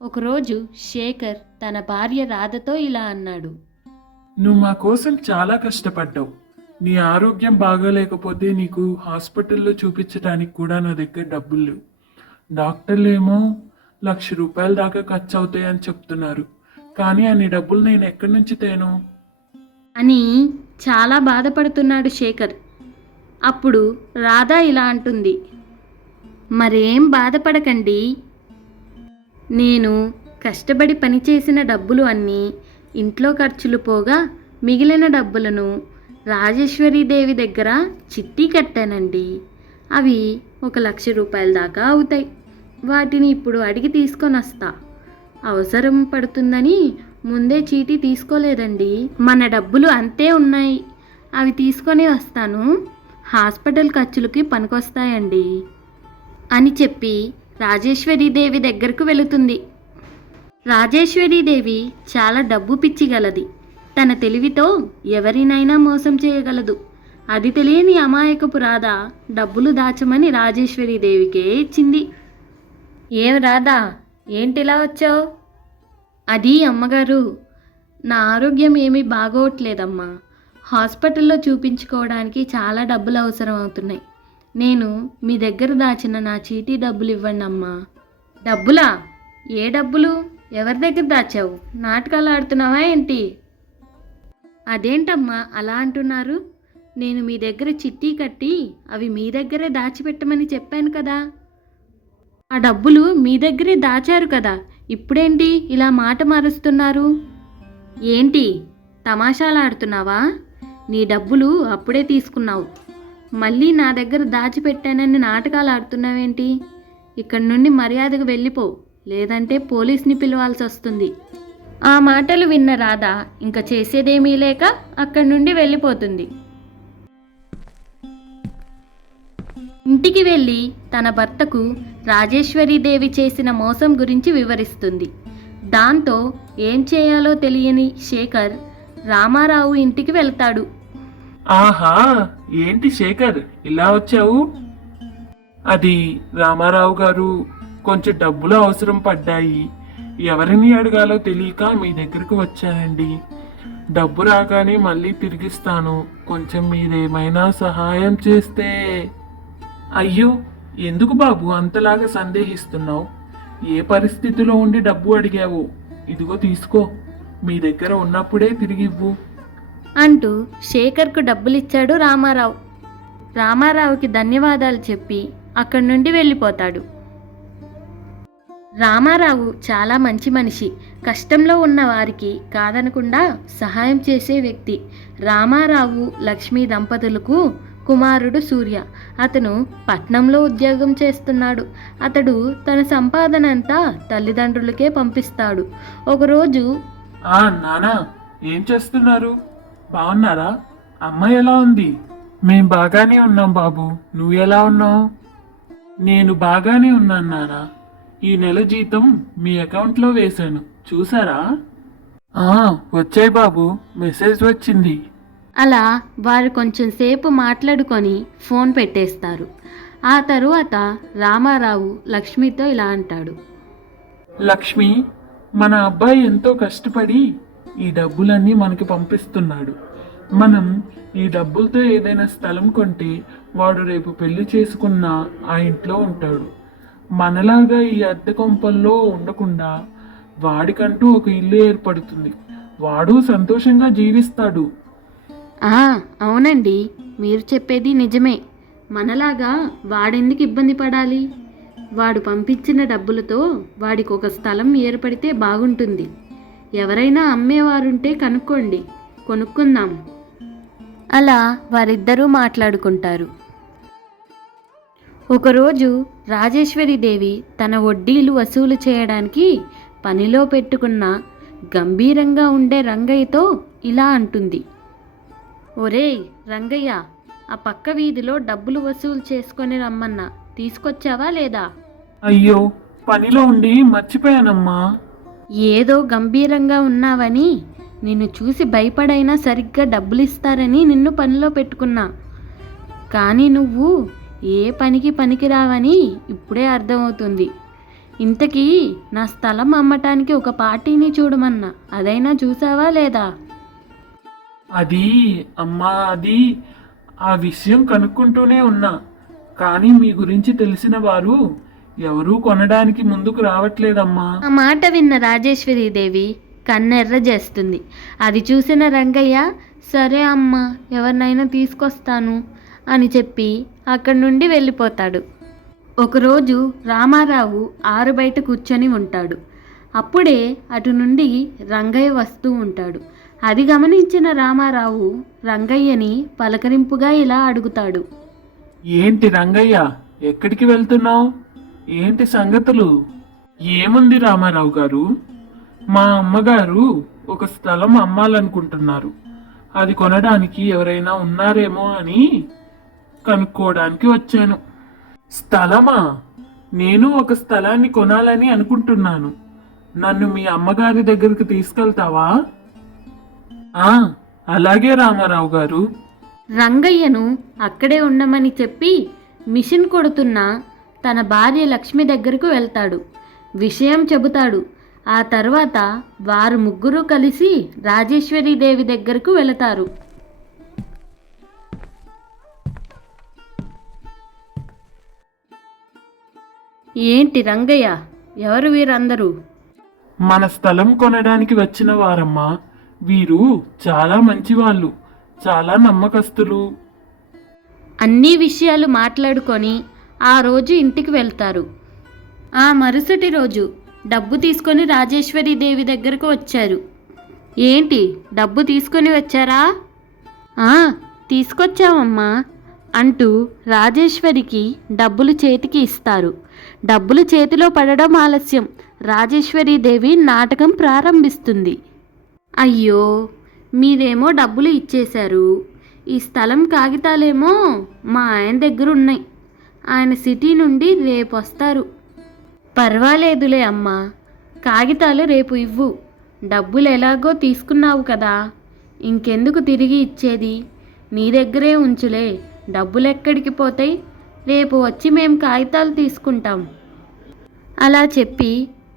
ఒకరోజు శేఖర్ తన భార్య రాధతో ఇలా అన్నాడు. నువ్వు మా కోసం చాలా కష్టపడ్డావు. నీ ఆరోగ్యం బాగోలేకపోతే నీకు హాస్పిటల్లో చూపించడానికి కూడా నా దగ్గర డబ్బులు లేవు. డాక్టర్లు ఏమో ₹1,00,000 దాకా ఖర్చు అవుతాయని చెప్తున్నారు. కానీ అన్ని డబ్బులు నేను ఎక్కడి నుంచి తేను? అని చాలా బాధపడుతున్నాడు శేఖర్. అప్పుడు రాధ ఇలా అంటుంది. మరేం బాధపడకండి, నేను కష్టపడి పనిచేసిన డబ్బులు అన్నీ ఇంట్లో ఖర్చులు పోగా మిగిలిన డబ్బులను రాజేశ్వరీదేవి దగ్గర చిట్టి కట్టానండి. అవి ₹1,00,000 దాకా అవుతాయి. వాటిని ఇప్పుడు అడిగి తీసుకొని వస్తా. అవసరం పడుతుందని ముందే చీటీ తీసుకోలేదండి. మన డబ్బులు అంతే ఉన్నాయి, అవి తీసుకొని వస్తాను. హాస్పిటల్ ఖర్చులకి పనికొస్తాయండి అని చెప్పి రాజేశ్వరీదేవి దగ్గరకు వెళుతుంది. రాజేశ్వరీదేవి చాలా డబ్బు పిచ్చిగలది. తన తెలివితో ఎవరినైనా మోసం చేయగలదు. అది తెలియని అమాయకపు రాధ డబ్బులు దాచమని రాజేశ్వరీదేవికే ఇచ్చింది. ఏం రాధా, ఏంటిలా వచ్చావు? అది అమ్మగారు, నా ఆరోగ్యం ఏమీ బాగోట్లేదమ్మా. హాస్పిటల్లో చూపించుకోవడానికి చాలా డబ్బులు అవసరం అవుతున్నాయి. నేను మీ దగ్గర దాచిన నా చీటీ డబ్బులు ఇవ్వండి అమ్మా. డబ్బులా? ఏ డబ్బులు? ఎవరి దగ్గర దాచావు? నాటకాలు ఆడుతున్నావా ఏంటి? అదేంటమ్మా అలా అంటున్నారు? నేను మీ దగ్గర చిట్టి కట్టి అవి మీ దగ్గరే దాచిపెట్టమని చెప్పాను కదా. ఆ డబ్బులు మీ దగ్గరే దాచారు కదా, ఇప్పుడేంటి ఇలా మాట మారుస్తున్నారు? ఏంటి తమాషాలు ఆడుతున్నావా? నీ డబ్బులు అప్పుడే తీసుకున్నావు, మళ్ళీ నా దగ్గర దాచిపెట్టానని నాటకాలు ఆడుతున్నావేంటి? ఇక్కడి నుండి మర్యాదగా వెళ్ళిపో, లేదంటే పోలీస్ని పిలవాల్సి వస్తుంది. ఆ మాటలు విన్న రాధ ఇంకా చేసేదేమీ లేక అక్కడి నుండి వెళ్ళిపోతుంది. ఇంటికి వెళ్ళి తన భర్తకు రాజేశ్వరీదేవి చేసిన మోసం గురించి వివరిస్తుంది. దాంతో ఏం చేయాలో తెలియని శేఖర్ రామారావు ఇంటికి వెళ్తాడు. ఆహా, ఏంటి శేఖర్ ఇలా వచ్చావు? అది రామారావు గారు, కొంచెం డబ్బులు అవసరం పడ్డాయి. ఎవరిని అడగాలో తెలియక మీ దగ్గరకు వచ్చానండి. డబ్బు రాగానే మళ్ళీ తిరిగిస్తాను. కొంచెం మీరేమైనా సహాయం చేస్తే. అయ్యో, ఎందుకు బాబు అంతలాగా సందేహిస్తున్నావు? ఏ పరిస్థితిలో ఉండి డబ్బు అడిగావు? ఇదిగో తీసుకో, మీ దగ్గర ఉన్నప్పుడే తిరిగివ్వు అంటూ శేఖర్కు డబ్బులిచ్చాడు రామారావు. రామారావుకి ధన్యవాదాలు చెప్పి అక్కడి నుండి వెళ్ళిపోతాడు. రామారావు చాలా మంచి మనిషి. కష్టంలో ఉన్న వారికి కాదనకుండా సహాయం చేసే వ్యక్తి. రామారావు లక్ష్మీ దంపతులకు కుమారుడు సూర్య. అతను పట్నంలో ఉద్యోగం చేస్తున్నాడు. అతడు తన సంపాదన అంతా తల్లిదండ్రులకే పంపిస్తాడు. ఒకరోజు, నానా ఏం చేస్తున్నారు? బాగున్నారా? అమ్మ ఎలా ఉంది? మేం బాగానే ఉన్నాం బాబు, నువ్వు ఎలా ఉన్నావు? నేను బాగానే ఉన్నాను నానా. ఈ నెల జీతం మీ అకౌంట్లో వేశాను, చూసారా? వచ్చాయి బాబు, మెసేజ్ వచ్చింది. అలా వారు కొంచెం సేపు మాట్లాడుకొని ఫోన్ పెట్టేస్తారు. ఆ తరువాత రామారావు లక్ష్మితో ఇలా అంటాడు. లక్ష్మి, మన అబ్బాయి ఎంతో కష్టపడి ఈ డబ్బులన్నీ మనకి పంపిస్తున్నాడు. మనం ఈ డబ్బులతో ఏదైనా స్థలం కొంటే వాడు రేపు పెళ్లి చేసుకున్నా ఆ ఇంట్లో ఉంటాడు. మనలాగా ఈ అద్దె కొంపల్లో ఉండకుండా వాడికంటూ ఒక ఇల్లు ఏర్పడుతుంది. వాడు సంతోషంగా జీవిస్తాడు. అవునండి, మీరు చెప్పేది నిజమే. మనలాగా వాడెందుకు ఇబ్బంది పడాలి? వాడు పంపించిన డబ్బులతో వాడికి ఒక స్థలం ఏర్పడితే బాగుంటుంది. ఎవరైనా అమ్మేవారుంటే కనుక్కోండి, కొనుక్కుందాం. అలా వారిద్దరూ మాట్లాడుకుంటారు. ఒకరోజు రాజేశ్వరీదేవి తన వడ్డీలు వసూలు చేయడానికి పనిలో పెట్టుకున్న గంభీరంగా ఉండే రంగయ్యతో ఇలా అంటుంది. ఒరేయ్ రంగయ్య, ఆ పక్క వీధిలో డబ్బులు వసూలు చేసుకొని రమ్మన్నా, తీసుకొచ్చావా లేదా? అయ్యో, పనిలో ఉండి మర్చిపోయానమ్మా. ఏదో గంభీరంగా ఉన్నావని, నిన్ను చూసి భయపడైనా సరిగ్గా డబ్బులు ఇస్తారని నిన్ను పనిలో పెట్టుకున్నా. కానీ నువ్వు ఏ పనికి పనికిరావని ఇప్పుడే అర్థమవుతుంది. ఇంతకీ నా స్థలం అమ్మటానికి ఒక పార్టీని చూడమన్నా, అదైనా చూసావా లేదా? అది అమ్మా, అది ఆ విషయం కనుక్కుంటూనే ఉన్నా, కానీ మీ గురించి తెలిసిన వారు ఎవరూ కొనడానికి ముందుకు రావట్లేదమ్మా. ఆ మాట విన్న రాజేశ్వరీదేవి కన్నెర్ర చేస్తుంది. అది చూసిన రంగయ్య, సరే అమ్మా, ఎవరినైనా తీసుకొస్తాను అని చెప్పి అక్కడి నుండి వెళ్ళిపోతాడు. ఒకరోజు రామారావు ఆరు బయట కూర్చొని ఉంటాడు. అప్పుడే అటు నుండి రంగయ్య వస్తూ ఉంటాడు. అది గమనించిన రామారావు రంగయ్యని పలకరింపుగా ఇలా అడుగుతాడు. ఏంటి రంగయ్య, ఎక్కడికి వెళ్తున్నావు? ఏంటి సంగతులు? ఏముంది రామారావు గారు, మా అమ్మగారు ఒక స్థలం అమ్మాలనుకుంటున్నారు. అది కొనడానికి ఎవరైనా ఉన్నారేమో అని కనుక్కోవడానికి వచ్చాను. స్థలమా? నేను ఒక స్థలాన్ని కొనాలని అనుకుంటున్నాను. నన్ను మీ అమ్మగారి దగ్గరికి తీసుకెళ్తావా? అలాగే రామారావు గారు. రంగయ్యను అక్కడే ఉండమని చెప్పి మిషన్ కొడుతున్న తన భార్య లక్ష్మి దగ్గరకు వెళ్తాడు. విషయం చెబుతాడు. ఆ తర్వాత వారు ముగ్గురు కలిసి రాజేశ్వరీదేవి దగ్గరకు వెళతారు. ఏంటి రంగయ్య, ఎవరు వీరందరూ? మన స్థలం కొనడానికి వచ్చిన వారమ్మా. వీరు చాలా మంచివాళ్ళు, చాలా నమ్మకస్తులు. అన్ని విషయాలు మాట్లాడుకొని ఆ రోజు ఇంటికి వెళ్తారు. ఆ మరుసటి రోజు డబ్బు తీసుకొని రాజేశ్వరీదేవి దగ్గరకు వచ్చారు. ఏంటి, డబ్బు తీసుకొని వచ్చారా? తీసుకొచ్చామమ్మా అంటూ రాజేశ్వరికి డబ్బులు చేతికి ఇస్తారు. డబ్బులు చేతిలో పడడం ఆలస్యం. రాజేశ్వరీదేవి నాటకం ప్రారంభిస్తుంది. అయ్యో, మీరేమో డబ్బులు ఇచ్చేశారు. ఈ స్థలం కాగితాలేమో మా ఆయన దగ్గర ఉన్నాయి. ఆయన సిటీ నుండి రేపు వస్తారు. పర్వాలేదులే అమ్మా, కాగితాలు రేపు ఇవ్వు. డబ్బులు ఎలాగో తీసుకున్నావు కదా, ఇంకెందుకు తిరిగి ఇచ్చేది? నీ దగ్గరే ఉంచులే, డబ్బులు ఎక్కడికి పోతాయి? రేపు వచ్చి మేం కాగితాలు తీసుకుంటాం. అలా చెప్పి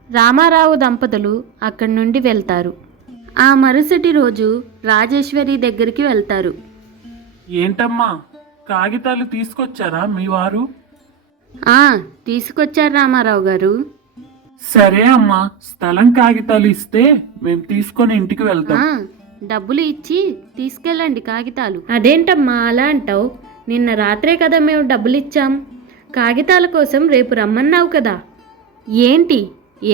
రామారావు దంపతులు అక్కడి నుండి వెళ్తారు. ఆ మరుసటి రోజు రాజేశ్వరి దగ్గరికి వెళ్తారు. ఏంటమ్మా, కాగితాలు తీసుకొచ్చారా మీ వారు? తీసుకొచ్చారు రామారావు గారు. సరే అమ్మా, స్థలం కాగితాలు ఇస్తే మేము తీసుకొని ఇంటికి వెళ్తాం. డబ్బులు ఇచ్చి తీసుకెళ్ళండి కాగితాలు. అదేంటమ్మా అలా అంటావు? నిన్న రాత్రే కదా మేము డబ్బులు ఇచ్చాం. కాగితాల కోసం రేపు రమ్మన్నావు కదా. ఏంటి,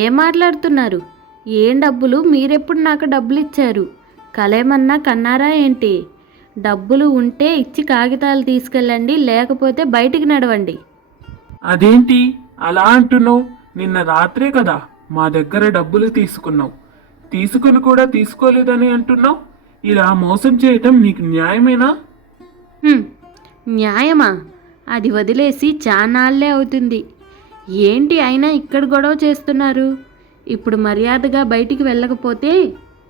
ఏం మాట్లాడుతున్నారు? ఏం డబ్బులు? మీరెప్పుడు నాకు డబ్బులు ఇచ్చారు? కలేమన్నా కన్నారా ఏంటి? డబ్బులు ఉంటే ఇచ్చి కాగితాలు తీసుకెళ్ళండి, లేకపోతే బయటికి నడవండి. అదేంటి అలా అంటున్నావు? నిన్న రాత్రే కదా మా దగ్గర డబ్బులు తీసుకున్నావు. తీసుకుని కూడా తీసుకోలేదని అంటున్నావు. ఇలా మోసం చేయటం నీకు న్యాయమేనా? న్యాయమా? అది వదిలేసి చానాళ్లే అవుతుంది. ఏంటి అయినా ఇక్కడ గొడవ చేస్తున్నారు? ఇప్పుడు మర్యాదగా బయటికి వెళ్ళకపోతే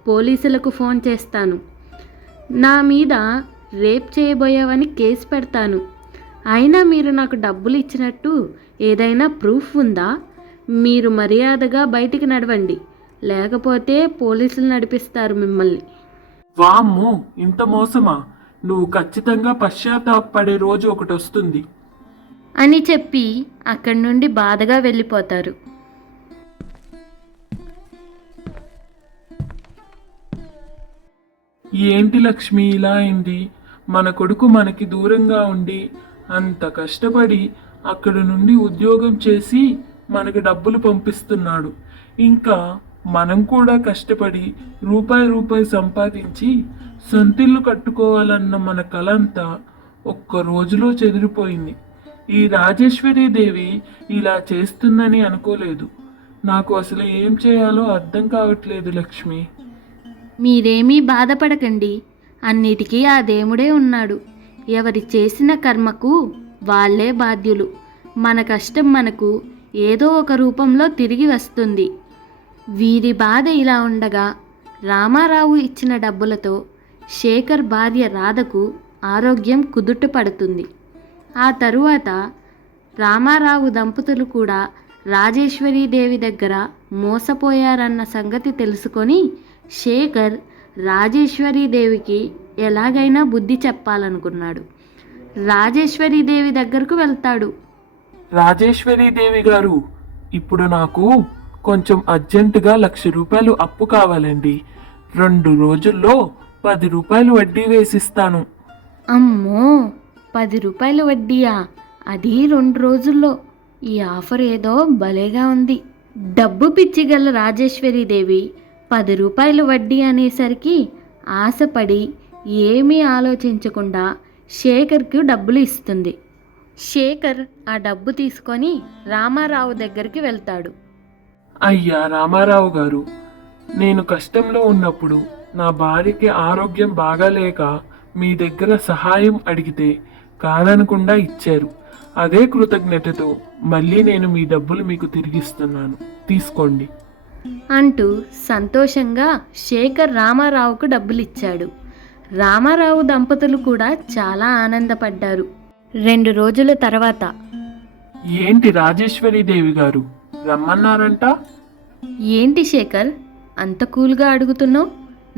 పోలీసులకు ఫోన్ చేస్తాను. నా మీద రేప్ చేయబోయావని కేసు పెడతాను. అయినా మీరు నాకు డబ్బులు ఇచ్చినట్టు ఏదైనా ప్రూఫ్ ఉందా? మీరు మర్యాదగా బయటికి నడవండి, లేకపోతే పోలీసులు నడిపిస్తారు మిమ్మల్ని. వామ్మో, ఇంత మోసమా? నువ్వు ఖచ్చితంగా పశ్చాత్తాపపడే రోజు ఒకటి వస్తుంది అని చెప్పి అక్కడి నుండి బాధగా వెళ్ళిపోతారు. ఏంటి లక్ష్మి ఇలా అయింది? మన కొడుకు మనకి దూరంగా ఉండి అంత కష్టపడి అక్కడి నుండి ఉద్యోగం చేసి మనకి డబ్బులు పంపిస్తున్నాడు. ఇంకా మనం కూడా కష్టపడి రూపాయి సంపాదించి సొంతిల్లు కట్టుకోవాలన్న మన కల అంతా ఒక్క రోజులో చెదిరిపోయింది. ఈ రాజేశ్వరీదేవి ఇలా చేస్తుందని అనుకోలేదు. నాకు అసలు ఏం చేయాలో అర్థం కావట్లేదు లక్ష్మి. మీరేమీ బాధపడకండి, అన్నిటికీ ఆ దేవుడే ఉన్నాడు. ఎవరి చేసిన కర్మకు వాళ్ళే బాధ్యులు. మన కష్టం మనకు ఏదో ఒక రూపంలో తిరిగి వస్తుంది. వీరి బాధ ఇలా ఉండగా రామారావు ఇచ్చిన డబ్బులతో శేఖర్ భార్య రాధకు ఆరోగ్యం కుదుట పడుతుంది. ఆ తరువాత రామారావు దంపతులు కూడా రాజేశ్వరీదేవి దగ్గర మోసపోయారన్న సంగతి తెలుసుకొని శేఖర్ రాజేశ్వరీదేవికి ఎలాగైనా బుద్ధి చెప్పాలనుకున్నాడు. రాజేశ్వరీదేవి దగ్గరకు వెళ్తాడు. రాజేశ్వరీదేవి గారు, ఇప్పుడు నాకు కొంచెం అర్జెంటుగా 1,00,000 రూపాయలు అప్పు కావాలండి. 2 రోజుల్లో 10 రూపాయలు వడ్డీ వేసిస్తాను. అమ్మో, 10 రూపాయలు వడ్డీయా? అది 2 రోజుల్లో? ఈ ఆఫర్ ఏదో భలేగా ఉంది. డబ్బు పిచ్చిగల రాజేశ్వరీదేవి 10 రూపాయలు వడ్డీ అనేసరికి ఆశపడి ఏమీ ఆలోచించకుండా శేఖర్కు డబ్బులు ఇస్తుంది. శేఖర్ ఆ డబ్బు తీసుకొని రామారావు దగ్గరికి వెళ్తాడు. అయ్యా రామారావు గారు, నేను కష్టంలో ఉన్నప్పుడు నా భార్యకి ఆరోగ్యం బాగాలేక మీ దగ్గర సహాయం అడిగితే కాదనకుండా ఇచ్చారు. అదే కృతజ్ఞతతో మళ్ళీ నేను మీ డబ్బులు మీకు తిరిగిస్తున్నాను, తీసుకోండి అంటూ సంతోషంగా శేఖర్ రామారావుకు డబ్బులిచ్చాడు. రామారావు దంపతులు కూడా చాలా ఆనందపడ్డారు. 2 రోజుల తర్వాత ఏంటి రాజేశ్వరీదేవి గారు, రమ్మన్నారంట? ఏంటి శేఖర్ అంత కూల్గా అడుగుతున్నావు?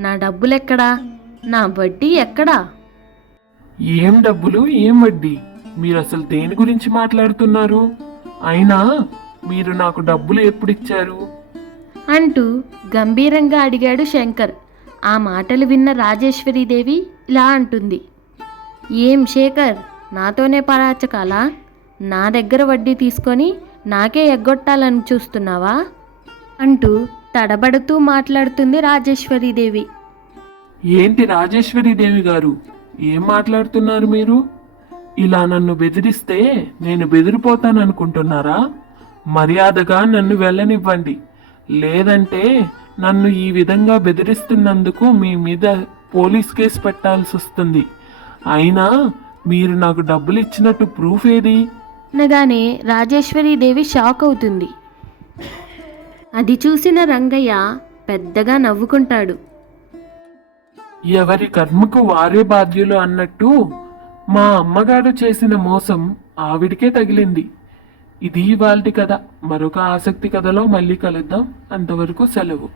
నా డబ్బులెక్కడా? నా వడ్డీ ఎక్కడా? ఏం డబ్బులు, ఏం వడ్డీ? మీరు అసలు దేని గురించి మాట్లాడుతున్నారు? అయినా మీరు నాకు డబ్బులు ఎప్పుడిచ్చారు అంటూ గంభీరంగా అడిగాడు శంకర్. ఆ మాటలు విన్న రాజేశ్వరీదేవి ఇలా అంటుంది. ఏం శేఖర్, నాతోనే పరాచకాలా? నా దగ్గర వడ్డీ తీసుకొని నాకే ఎగ్గొట్టాలని చూస్తున్నావా? అంటూ తడబడుతూ మాట్లాడుతుంది రాజేశ్వరీదేవి. ఏంటి రాజేశ్వరీదేవి గారు, ఏం మాట్లాడుతున్నారు మీరు? ఇలా నన్ను బెదిరిస్తే నేను బెదిరిపోతాననుకుంటున్నారా? మర్యాదగా నన్ను వెళ్ళనివ్వండి, లేదంటే నన్ను ఈ విధంగా బెదిరిస్తున్నందుకు మీ మీద పోలీస్ కేసు పెట్టాల్సి వస్తుంది. అయినా మీరు నాకు డబ్బులు ఇచ్చినట్టు ప్రూఫ్ ఏది? అనగానే రాజేశ్వరీదేవి షాక్ అవుతుంది. అది చూసిన రంగయ్య పెద్దగా నవ్వుకుంటాడు. ఎవరి కర్మకు వారే బాధ్యులు అన్నట్టు మా అమ్మగారు చేసిన మోసం ఆవిడికే తగిలింది. ఇది ఇవాల్టి కథ. మరొక ఆసక్తి కథలో మళ్ళీ కలుద్దాం. అంతవరకు సెలవు.